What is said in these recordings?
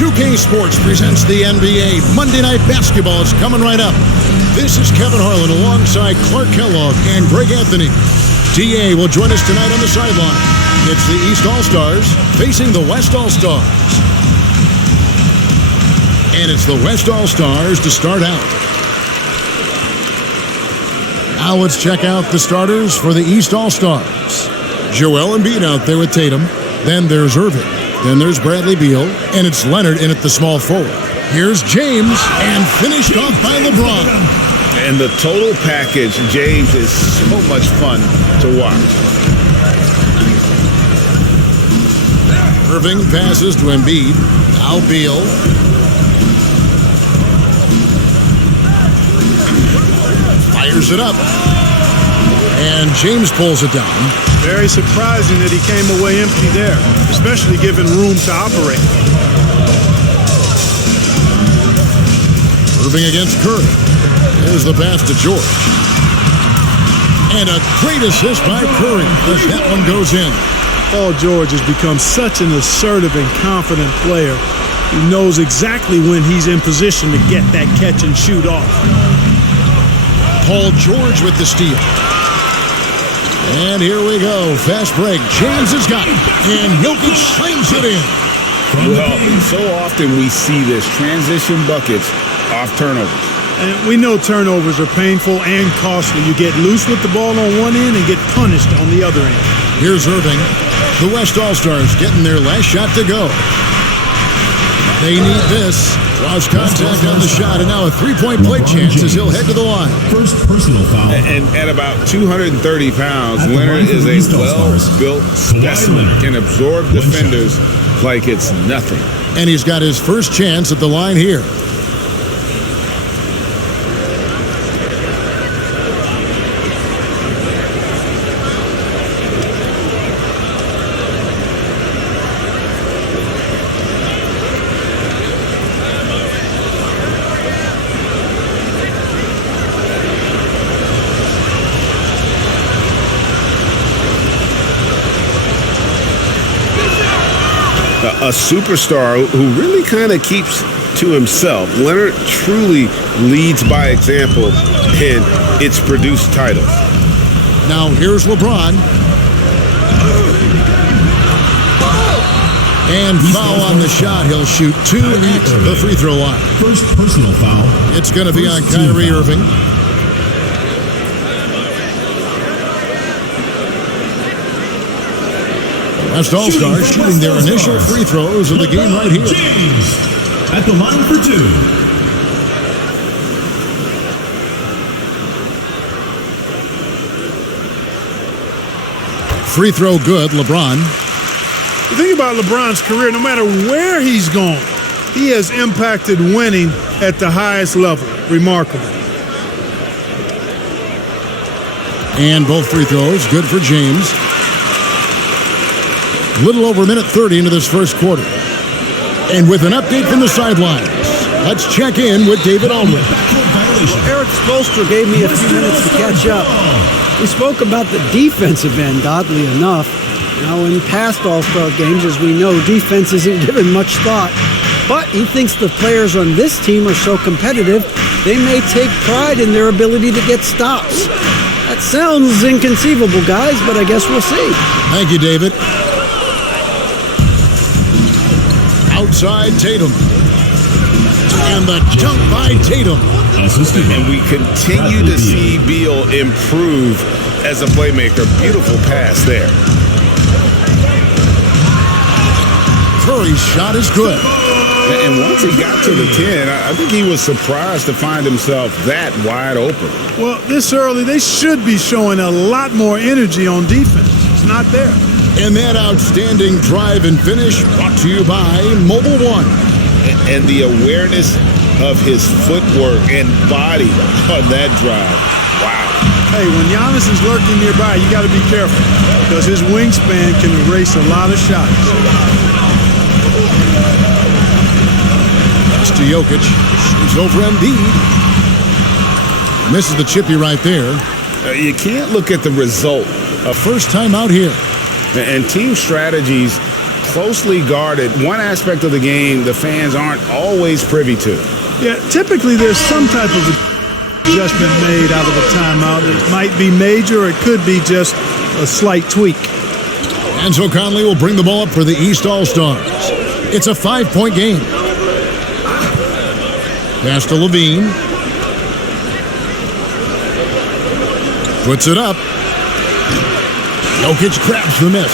2K Sports presents the NBA. Monday Night Basketball is coming right up. This is Kevin Harlan alongside Clark Kellogg and Greg Anthony. DA will join us tonight on the sideline. It's the East All-Stars facing the West All-Stars. And it's the West All-Stars to start out. Now let's check out the starters for the East All-Stars. Joel Embiid out there with Tatum. Then there's Irving. Then there's Bradley Beal. And it's Leonard in at the small forward. Here's James, and finished off by LeBron. And the total package, James, is so much fun to watch. Irving passes to Embiid. Now Beal. Fires it up. And James pulls it down. Very surprising that he came away empty there, especially given room to operate. Irving against Curry. There's the pass to George. And a great assist by Curry as that one goes in. Paul George has become such an assertive and confident player. He knows exactly when he's in position to get that catch and shoot off. Paul George with the steal. And here we go. Fast break. James has got it. And Jokic slams it in. Well, so often we see this transition buckets off turnovers. And we know turnovers are painful and costly. You get loose with the ball on one end and get punished on the other end. Here's Irving. The West All-Stars getting their last shot to go. They need this. Lost contact on the shot, and now a three-point play chance as he'll head to the line. First personal foul. And at about 230 pounds, Leonard is a well-built specimen, can absorb defenders like it's nothing. And he's got his first chance at the line here. A superstar who really kind of keeps to himself. Leonard truly leads by example, and it's produced titles. Now here's LeBron. And foul on the shot. He'll shoot 2 at the free throw line. First personal foul. It's going to be on Kyrie Irving. West All-Stars shooting their initial free throws of the game right here. James at the line for 2. Free throw good, LeBron. The thing about LeBron's career, no matter where he's gone, he has impacted winning at the highest level. Remarkable. And both free throws good for James. Little over a minute 30 into this first quarter. And with an update from the sidelines, let's check in with David Aldridge. Well, Eric Spoelstra gave me a few minutes to catch up. We spoke about the defensive end, oddly enough. Now, in past All-Star games, as we know, defense isn't given much thought. But he thinks the players on this team are so competitive, they may take pride in their ability to get stops. That sounds inconceivable, guys, but I guess we'll see. Thank you, David. Outside Tatum. And the dunk by Tatum. And we continue to see Beal improve as a playmaker. Beautiful pass there. Curry's shot is good. And once he got to the 10, I think he was surprised to find himself that wide open. Well, this early, they should be showing a lot more energy on defense. It's not there. And that outstanding drive and finish brought to you by Mobile One. And the awareness of his footwork and body on that drive. Wow. Hey, when Giannis is lurking nearby, you got to be careful because his wingspan can erase a lot of shots. Pass to Jokic. Shoots over Embiid. Misses the chippy right there. You can't look at the result. First time out here. And team strategies closely guarded, one aspect of the game the fans aren't always privy to. Yeah, typically there's some type of adjustment made out of a timeout. It might be major, or it could be just a slight tweak. And so Conley will bring the ball up for the East All-Stars. It's a 5-point game. Pass to Levine. Puts it up. Jokic grabs the miss.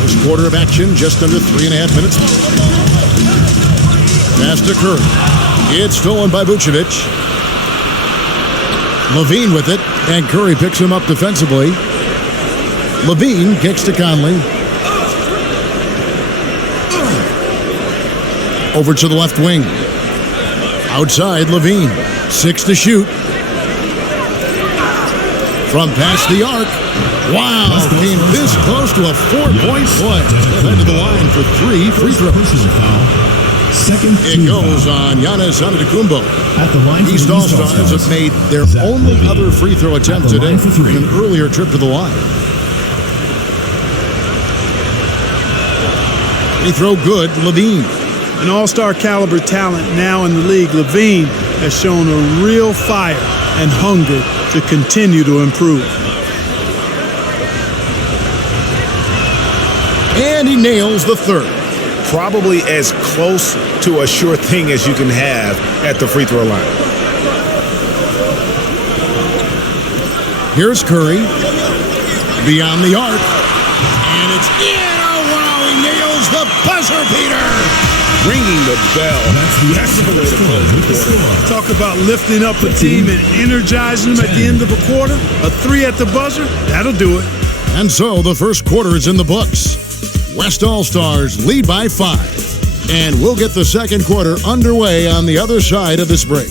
First quarter of action, just under 3.5 minutes. Pass to Curry. It's stolen by Vucevic. Levine with it, and Curry picks him up defensively. Levine kicks to Conley. Over to the left wing. Outside, Levine. 6 to shoot. From past the arc. Wow, came this close to a 4-point play. Head to the line for 3 free throws. Second It goes on Giannis Antetokounmpo. At the line for East the All-Stars have made their only other free throw attempt today from an earlier trip to the line. Free throw good, Levine. An all-star caliber talent now in the league, Levine has shown a real fire and hunger to continue to improve. And he nails the third. Probably as close to a sure thing as you can have at the free throw line. Here's Curry. Beyond the arc. And it's in. Oh, wow, he nails the buzzer beater. Ringing the bell. That's the way to close the quarter. Talk about lifting up a team and energizing them at the end of a quarter. A 3 at the buzzer, that'll do it. And so the first quarter is in the books. West All-Stars lead by 5. And we'll get the second quarter underway on the other side of this break.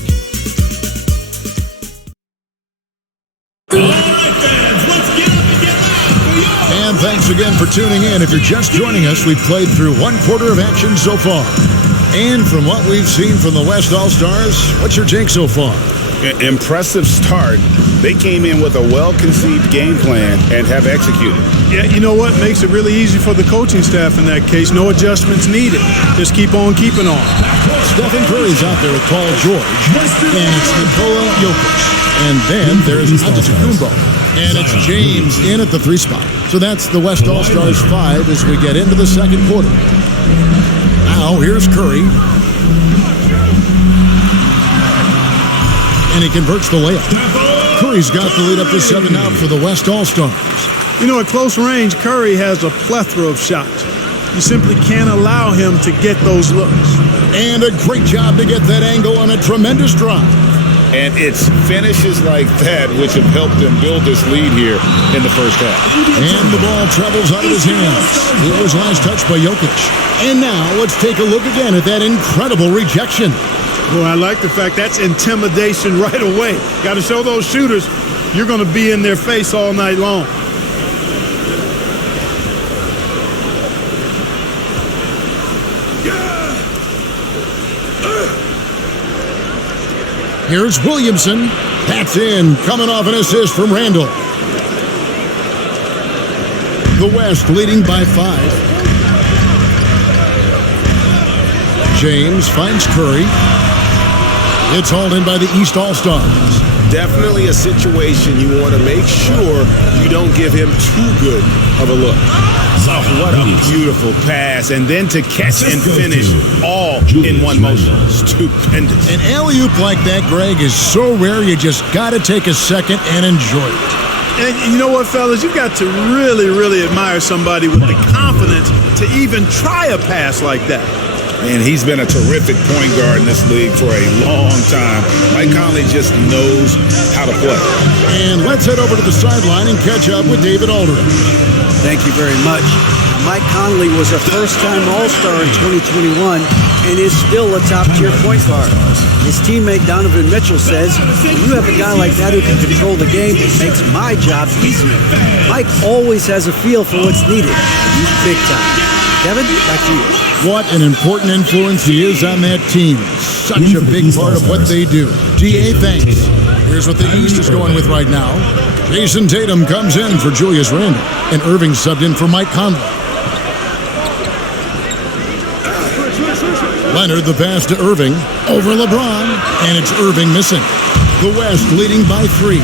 And thanks again for tuning in. If you're just joining us, we've played through one quarter of action so far. And from what we've seen from the West All-Stars, what's your take so far? Impressive start. They came in with a well-conceived game plan and have executed. Yeah, you know what? Makes it really easy for the coaching staff in that case. No adjustments needed. Just keep on keeping on. Stephen Curry's out there with Paul George. And it's Nikola Jokic. And then there's Antetokounmpo. And it's James in at the 3 spot. So that's the West All-Stars 5 as we get into the second quarter. Now, here's Curry. And he converts the layup. Curry's got the lead up to 7 now for the West All-Stars. You know, at close range, Curry has a plethora of shots. You simply can't allow him to get those looks. And a great job to get that angle on a tremendous drive. And it's finishes like that which have helped them build this lead here in the first half. And the ball travels out of his hands. It was last touched by Jokic. And now let's take a look again at that incredible rejection. Boy, I like the fact that's intimidation right away. Got to show those shooters you're going to be in their face all night long. Here's Williamson. That's in, coming off an assist from Randall. The West leading by 5. James finds Curry. It's hauled in by the East All-Stars. Definitely a situation you want to make sure you don't give him too good of a look. What a beautiful pass. And then to catch and finish all in one motion. Stupendous. An alley-oop like that, Greg, is so rare you just got to take a second and enjoy it. And you know what, fellas? You've got to really, really admire somebody with the confidence to even try a pass like that. And he's been a terrific point guard in this league for a long time. Mike Conley just knows how to play. And let's head over to the sideline and catch up with David Aldridge. Thank you very much. Mike Conley was a first-time All-Star in 2021 and is still a top-tier point guard. His teammate Donovan Mitchell says, when you have a guy like that who can control the game, it makes my job easier. Mike always has a feel for what's needed. He's big time. Kevin, back to you. What an important influence he is on that team. Such a big part of what they do. DA, thanks. Here's what the East is going with right now. Jason Tatum comes in for Julius Randle, and Irving subbed in for Mike Conley. Leonard the pass to Irving over LeBron, and it's Irving missing. The West leading by 3.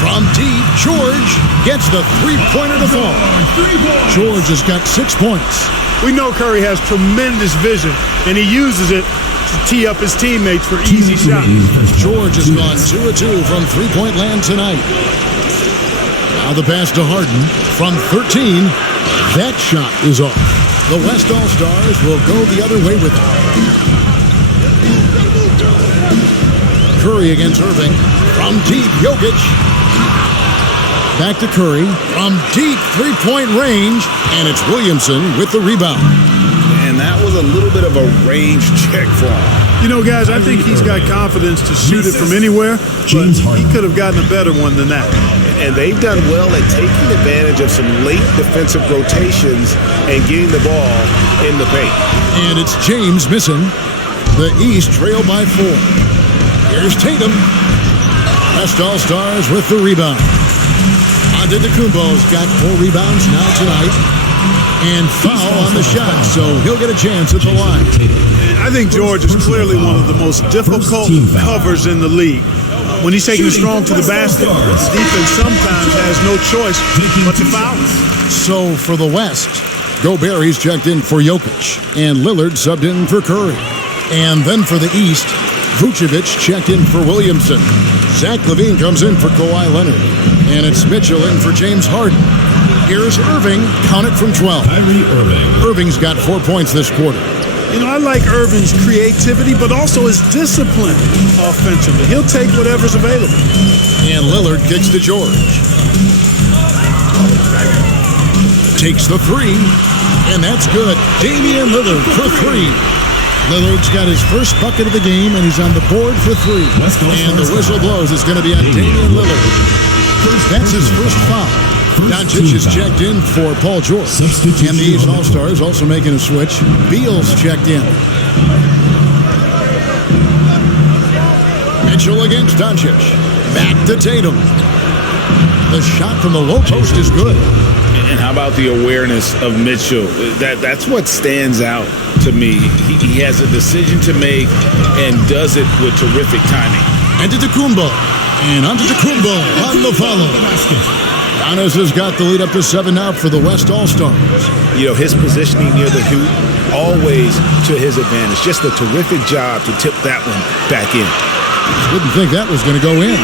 From deep, George gets the three-pointer to fall. George has got 6 points. We know Curry has tremendous vision, and he uses it to tee up his teammates for easy shots. George has gone 2 of 2 from three-point land tonight. Now the pass to Harden from 13. That shot is off. The West All-Stars will go the other way with it. Curry against Irving. From deep, Jokic. Back to Curry. From deep three-point range. And it's Williamson with the rebound. And that was a little bit of a range check for him. You know, guys, I think he's got confidence to shoot it from anywhere, but he could have gotten a better one than that. And they've done well at taking advantage of some late defensive rotations and getting the ball in the paint. And it's James missing. The East trail by 4. Here's Tatum. West All-Stars with the rebound. Antetokounmpo's got 4 rebounds now tonight. And foul on the shot, so he'll get a chance at the line. I think George is clearly one of the most difficult covers in the league. When he's taking it strong to the basket, his defense sometimes has no choice but to foul. So for the West, Gobert's checked in for Jokic, and Lillard subbed in for Curry. And then for the East, Vucevic checked in for Williamson. Zach LaVine comes in for Kawhi Leonard. And it's Mitchell in for James Harden. Here's Irving, count it from 12. Kyrie Irving. Irving's got 4 points this quarter. You know, I like Irving's creativity, but also his discipline offensively. He'll take whatever's available. And Lillard kicks to George. Takes the 3, and that's good. Damian Lillard for 3. Lillard's got his first bucket of the game, and he's on the board for 3. And the whistle blows. It's going to be on Damian Lillard. That's his first foul. Doncic is checked in for Paul George. And the East All-Stars also making a switch. Beal's checked in. Mitchell against Doncic. Back to Tatum. The shot from the low post is good. And how about the awareness of Mitchell? That's what stands out to me. He has a decision to make and does it with terrific timing. Antetokounmpo. And Antetokounmpo on the follow. Giannis has got the lead up to 7 now for the West All-Stars. You know, his positioning near the hoop, always to his advantage. Just a terrific job to tip that one back in. Didn't think that was going to go in.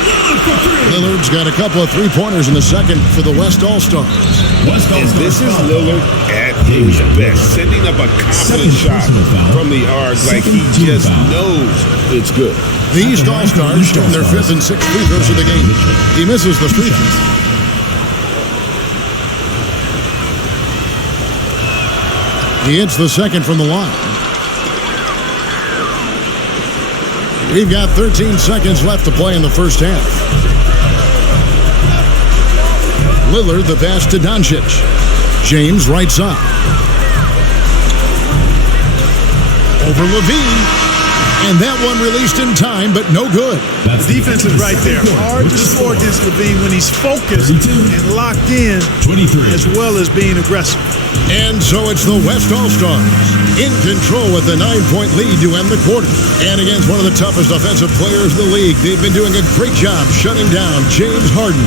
Lillard's got a couple of three-pointers in the second for the West All-Stars. And this is Lillard at his best, sending up a confident shot from the arc like he just knows it's good. The East All-Stars shooting their 5th and 6th free throws of the game. He misses the free throw. He hits the second from the line. We've got 13 seconds left to play in the first half. Lillard the pass to Doncic. James right side. Over LaVine. And that one released in time, but no good. The defense is right there. Hard to score against LaVine when he's focused and locked in, 23. as well as being aggressive. And so it's the West All-Stars in control with a 9-point lead to end the quarter. And against one of the toughest offensive players in the league, they've been doing a great job shutting down James Harden.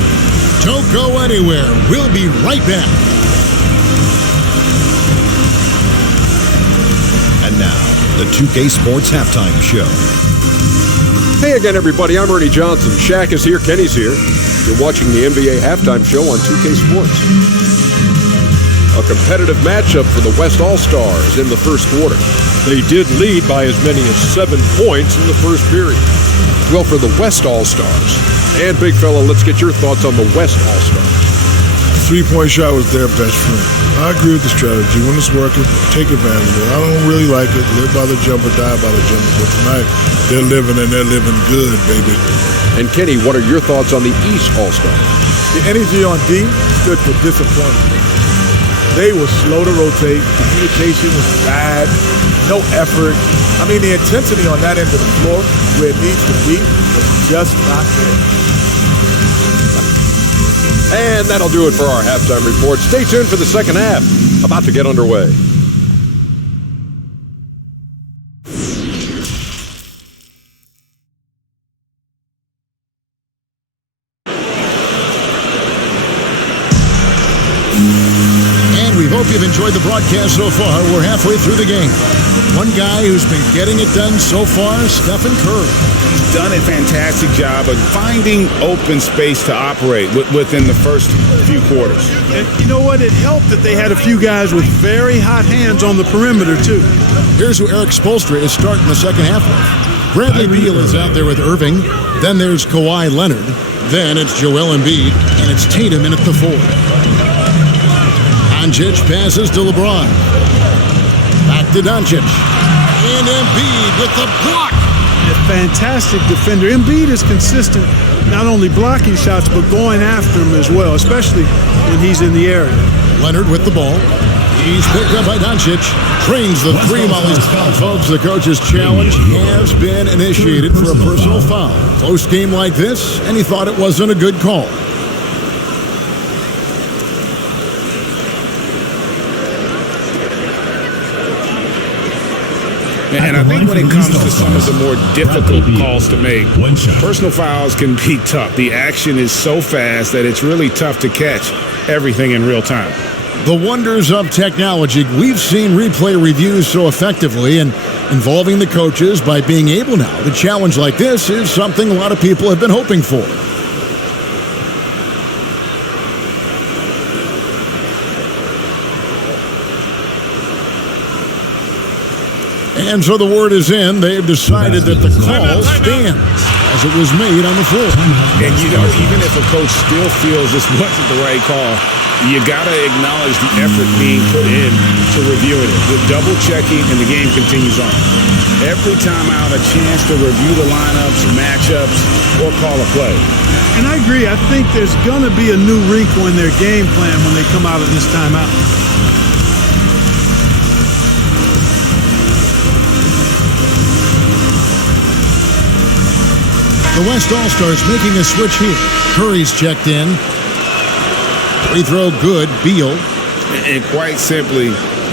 Don't go anywhere. We'll be right back. And now, the 2K Sports Halftime Show. Hey again, everybody. I'm Ernie Johnson. Shaq is here. Kenny's here. You're watching the NBA Halftime Show on 2K Sports. A competitive matchup for the West All-Stars in the first quarter. They did lead by as many as 7 points in the first period. Well, for the West All-Stars. And, big fella, let's get your thoughts on the West All-Stars. Three-point shot was their best friend. I agree with the strategy. When it's working, take advantage of it. I don't really like it. Live by the jumper, die by the jumper. But tonight, they're living and they're living good, baby. And Kenny, what are your thoughts on the East All-Stars? The energy on D stood for disappointment. They were slow to rotate. Communication was bad. No effort. I mean, the intensity on that end of the floor where it needs to be was just not there. And that'll do it for our halftime report. Stay tuned for the second half, about to get underway. We hope you've enjoyed the broadcast so far. We're halfway through the game. One guy who's been getting it done so far, Stephen Curry. He's done a fantastic job of finding open space to operate within the first few quarters. And you know what? It helped that they had a few guys with very hot hands on the perimeter, too. Here's who Eric Spoelstra is starting the second half with. Bradley Beal is out there with Irving. Then there's Kawhi Leonard. Then it's Joel Embiid. And it's Tatum in at the 4. Doncic passes to LeBron. Back to Doncic. And Embiid with the block. A fantastic defender. Embiid is consistent, not only blocking shots, but going after them as well, especially when he's in the area. Leonard with the ball. He's picked up by Doncic. Trains the 3 volleys. Folks, the coach's challenge has been initiated for a personal foul. Close game like this, and he thought it wasn't a good call. And I think when it comes to some of the more difficult calls to make, personal fouls can be tough. The action is so fast that it's really tough to catch everything in real time. The wonders of technology. We've seen replay reviews so effectively, and involving the coaches by being able now to challenge like this is something a lot of people have been hoping for. And so the word is in. They've decided that the call stands as it was made on the floor. And you know, even if a coach still feels this wasn't the right call, you got to acknowledge the effort being put in to reviewing it. The double checking, and the game continues on. Every time out, a chance to review the lineups, matchups, or call a play. And I agree. I think there's going to be a new wrinkle in their game plan when they come out of this timeout. The West All-Stars making a switch here. Curry's checked in. Free throw good. Beal. And quite simply,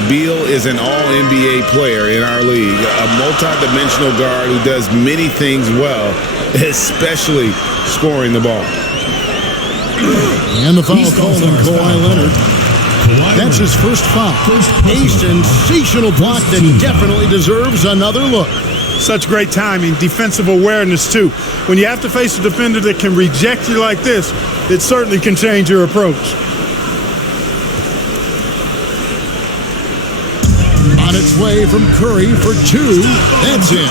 Beal is an all-NBA player in our league. A multi-dimensional guard who does many things well, especially scoring the ball. And the foul called on Kawhi Leonard. That's his first foul. A sensational block that definitely deserves another look. Such great timing, defensive awareness, too. When you have to face a defender that can reject you like this, it certainly can change your approach. On its way from Curry for 2. That's in.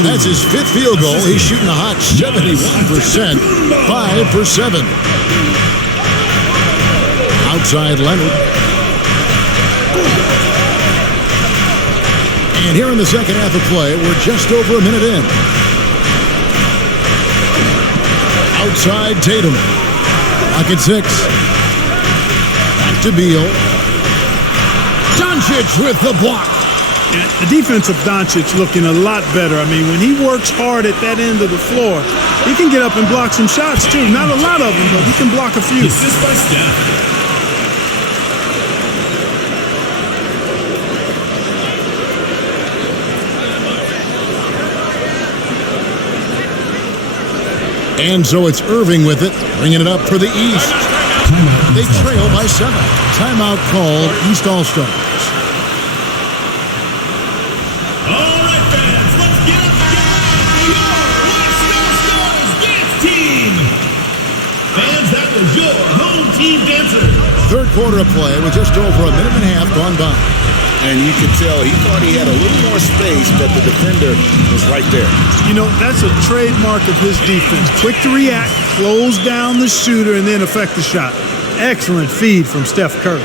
That's his 5th field goal. He's shooting a hot 71%. 5 for 7. Outside Leonard. And here in the second half of play, we're just over a minute in. Outside Tatum. Lock at 6. Back to Beal. Doncic with the block. Yeah, the defense of Doncic looking a lot better. I mean, when he works hard at that end of the floor, he can get up and block some shots, too. Not a lot of them, but he can block a few. Assist by Steph. And so it's Irving with it, bringing it up for the East. They trail by 7. Timeout called East All-Stars. All right, fans, let's get up together. Your West All-Stars dance team. Fans, that was your home team dancer. Third quarter of play with just over a minute and a half gone by. And you could tell he thought he had a little more space, but the defender was right there. You know, that's a trademark of his defense. Quick to react, close down the shooter, and then affect the shot. Excellent feed from Steph Curry.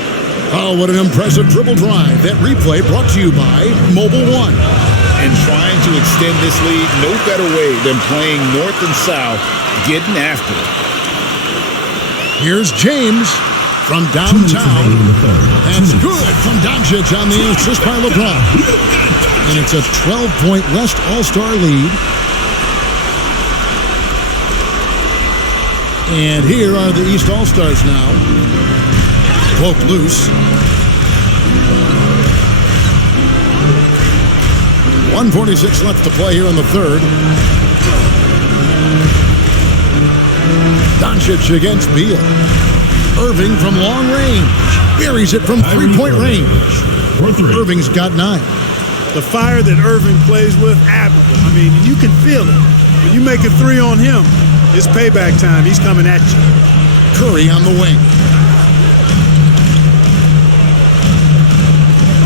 Oh, what an impressive dribble drive. That replay brought to you by Mobile One. And trying to extend this lead, no better way than playing north and south, getting after it. Here's James from downtown. That's good from Doncic on the assist by LeBron. And it's a 12-point West All-Star lead. And here are the East All-Stars now. Poked loose. 1:46 left to play here in the third. Doncic against Beal. Irving from long range. Buries it from three-point range. Irving's got 9. The fire that Irving plays with, admirable. I mean, you can feel it. When you make a 3 on him, it's payback time. He's coming at you. Curry on the wing.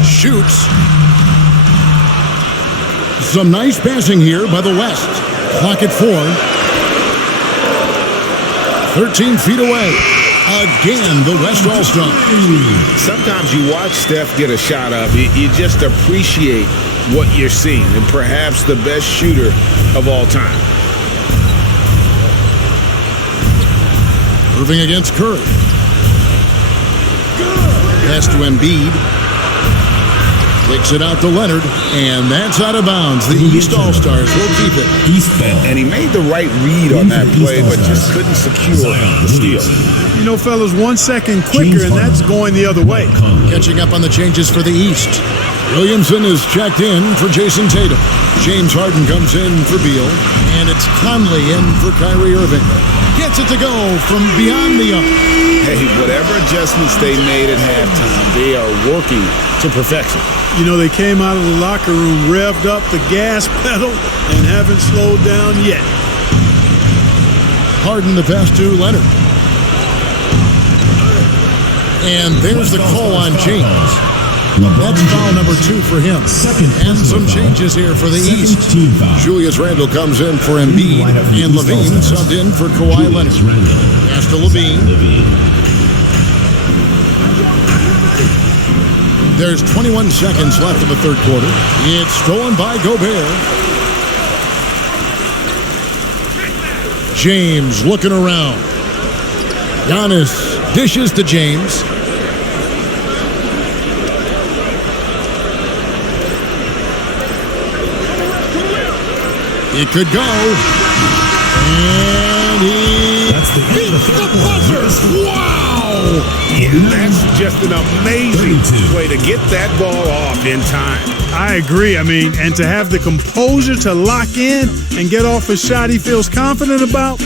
Shoots. Some nice passing here by the West. Clock at 4. 13 feet away. Again, the West All-Star. Sometimes you watch Steph get a shot up. You just appreciate what you're seeing, and perhaps the best shooter of all time. Irving against Curry. Pass to Embiid. Kicks it out to Leonard, and that's out of bounds. The East All-Stars will keep it. And he made the right read on that play, but just couldn't secure the steal. You know, fellas, 1 second quicker, and that's going the other way. Catching up on the changes for the East. Williamson is checked in for Jason Tatum. James Harden comes in for Beal, and it's Conley in for Kyrie Irving. Gets it to go from beyond the arc. Hey, whatever adjustments they made at halftime, they are working to perfection. You know, they came out of the locker room, revved up the gas pedal, and haven't slowed down yet. Harden the pass to Leonard. And there's the call on James. That's foul number 2 for him. And some changes here for the East. Julius Randle comes in for Embiid, and Levine subbed in for Kawhi Leonard. Pass to Levine. There's 21 seconds left in the third quarter. It's stolen by Gobert. James looking around. Giannis dishes to James. It could go. And he beats the buzzer. Wow! Yeah, that's just an amazing way to get that ball off in time. I agree. I mean, and to have the composure to lock in and get off a shot he feels confident about,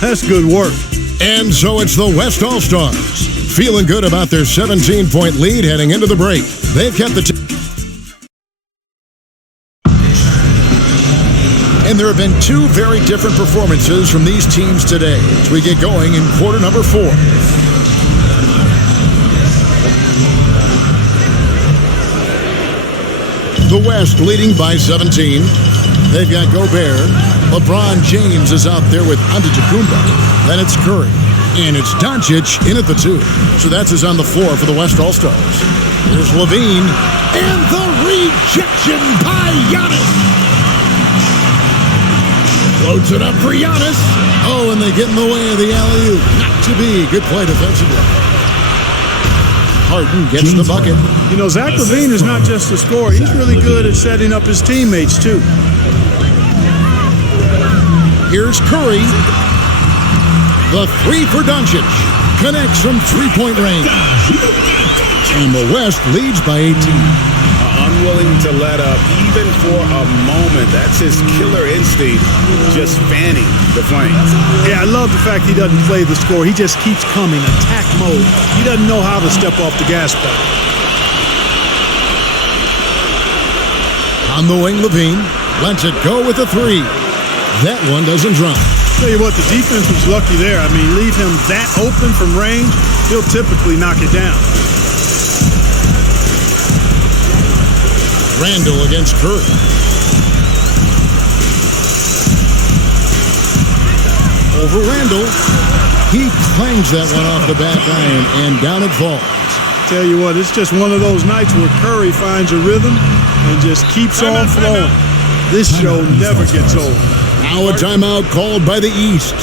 that's good work. And so it's the West All-Stars. Feeling good about their 17-point lead heading into the break. They've kept the And there have been 2 very different performances from these teams today as we get going in quarter number 4. The West leading by 17. They've got Gobert. LeBron James is out there with Antetokounmpo. Then it's Curry. And it's Doncic in at the 2. So that's his on the floor for the West All-Stars. There's Levine. And the rejection by Giannis. Floats it up for Giannis. Oh, and they get in the way of the alley-oop. Not to be. Good play defensively. Harden gets the bucket. You know, Zach LaVine is not just a scorer. He's really good at setting up his teammates, too. Here's Curry. The 3 for Doncic. Connects from three-point range. And the West leads by 18. Unwilling to let up even for a moment. That's his killer instinct, just fanning the flames. Yeah, I love the fact he doesn't play the score. He just keeps coming, attack mode. He doesn't know how to step off the gas pedal. On the wing, Levine lets it go with a 3. That one doesn't drop. Tell you what, the defense was lucky there. I mean, leave him that open from range, he'll typically knock it down. Randle against Curry. Over Randle. He clangs that one off the back iron, and down it falls. Tell you what, it's just one of those nights where Curry finds a rhythm and just keeps on flowing. This show never gets old. Now a timeout called by the East.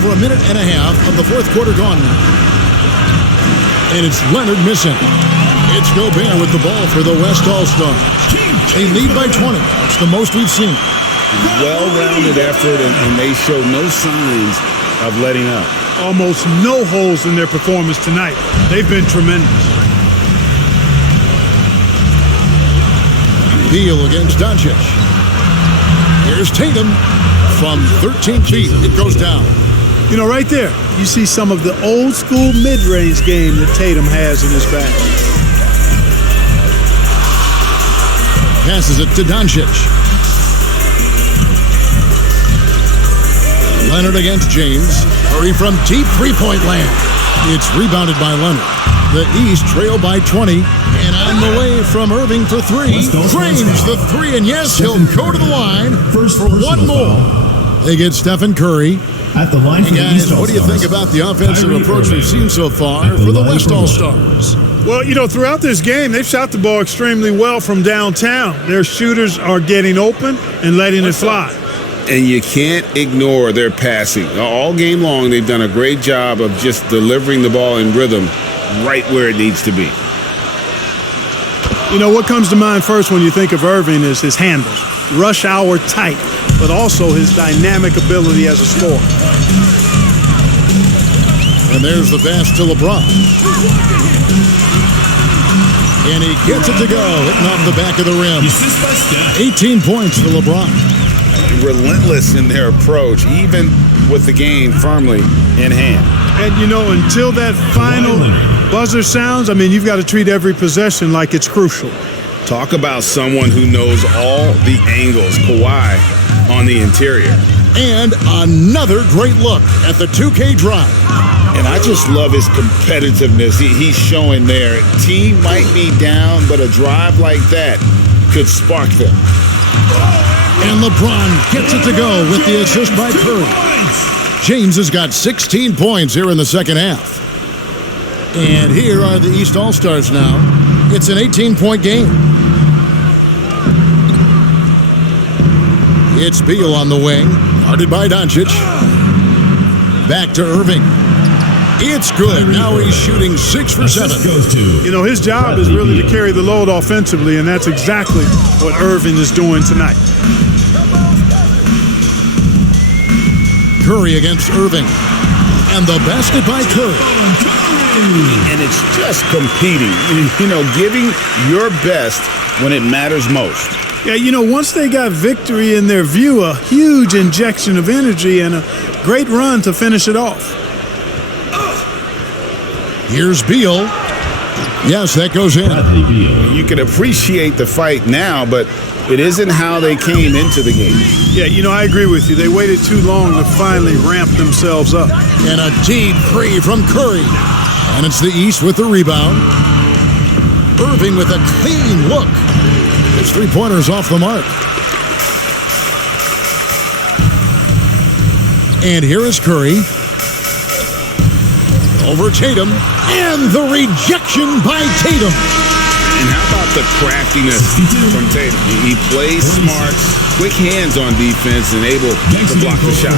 over a minute and a half of the fourth quarter gone now. And it's Leonard missing. It's Gobert with the ball for the West All-Stars. They lead by 20. It's the most we've seen. Well-rounded effort, and they show no signs of letting up. Almost no holes in their performance tonight. They've been tremendous. Beal against Doncic. Here's Tatum from 13 feet. It goes down. You know, right there, you see some of the old-school mid-range game that Tatum has in his bag. Passes it to Doncic. Leonard against James. Curry from deep three-point land. It's rebounded by Leonard. The East trail by 20. And on the way from Irving for three. Frames the three, and yes, he'll go to the line for one more. They get Stephen Curry. At the line for guys, what do you think about the offensive approach we've seen so far for the West All-Stars? Well, you know, throughout this game, they've shot the ball extremely well from downtown. Their shooters are getting open and letting it fly. And you can't ignore their passing. All game long, they've done a great job of just delivering the ball in rhythm right where it needs to be. You know, what comes to mind first when you think of Irving is his handles. Rush hour tight, but also his dynamic ability as a scorer. And there's the pass to LeBron. And he gets it to go, hitting off the back of the rim. 18 points for LeBron. Relentless in their approach, even with the game firmly in hand. And, you know, until that final buzzer sounds, I mean, you've got to treat every possession like it's crucial. Talk about someone who knows all the angles. Kawhi on the interior. And another great look at the 2K drive. And I just love his competitiveness. He's showing there. Team might be down, but a drive like that could spark them. And LeBron gets it to go with the assist by Curry. James has got 16 points here in the second half. And here are the East All-Stars now. It's an 18-point game. It's Beal on the wing, guarded by Doncic. Back to Irving. It's good. Now he's shooting 6 for 7. You know, his job is really to carry the load offensively, and that's exactly what Irving is doing tonight. Curry against Irving. And the basket by Curry. And it's just competing, you know, giving your best when it matters most. Yeah, you know, once they got victory in their view, a huge injection of energy and a great run to finish it off. Here's Beal. Yes, that goes in. You can appreciate the fight now, but it isn't how they came into the game. Yeah, you know, I agree with you. They waited too long to finally ramp themselves up. And a deep three from Curry. And it's the East with the rebound. Irving with a clean look. His three-pointers off the mark. And here is Curry. Over Tatum. And the rejection by Tatum. And how about the craftiness from Tatum? He plays smart, quick hands on defense, and able to block the shot.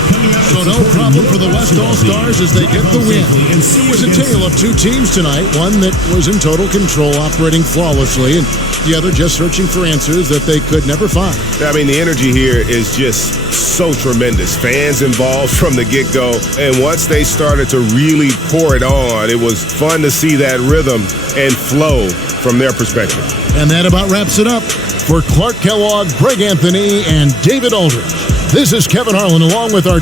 So no problem for the West All-Stars as they get the win. It was a tale of two teams tonight, one that was in total control, operating flawlessly, and the other just searching for answers that they could never find. I mean, the energy here is just so tremendous. Fans involved from the get-go, and once they started to really pour it on, it was fun to see that rhythm and flow from their perspective. And that about wraps it up. For Clark Kellogg, Greg Anthony, and David Aldridge, this is Kevin Harlan along with our